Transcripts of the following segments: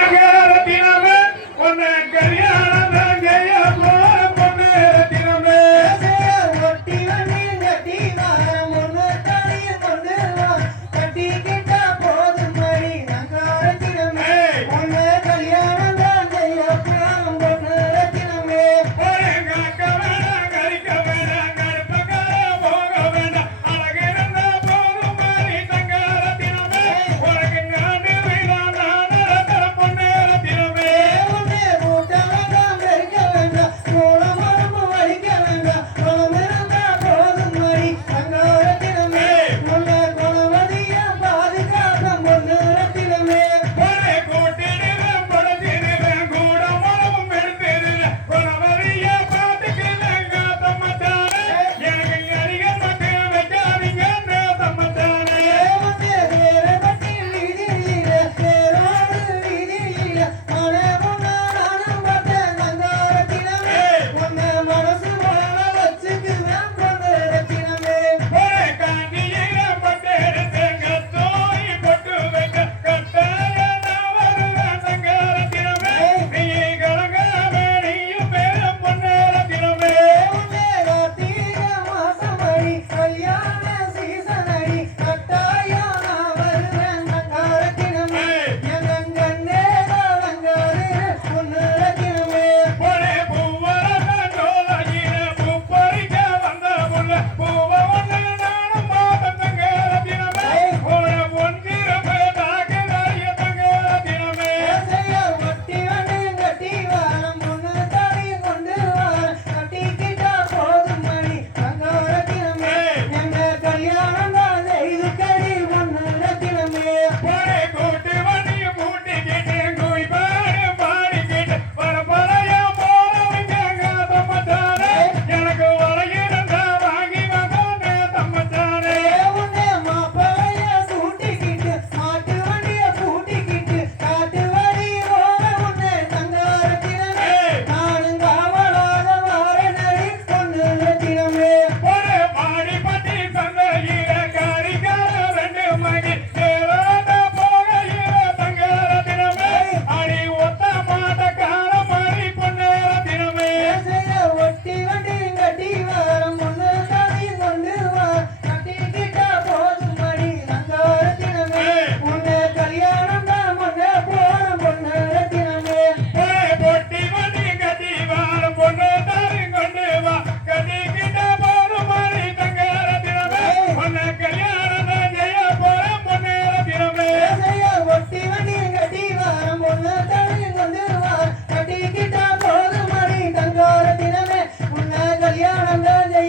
தகரத்தினமே உன்னை கரி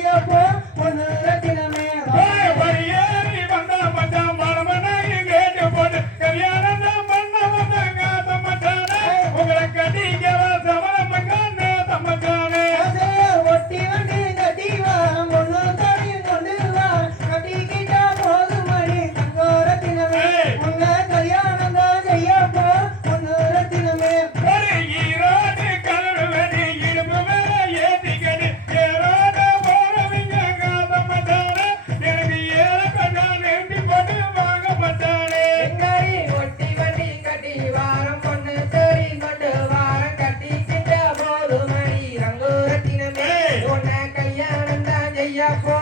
Maria. Yeah,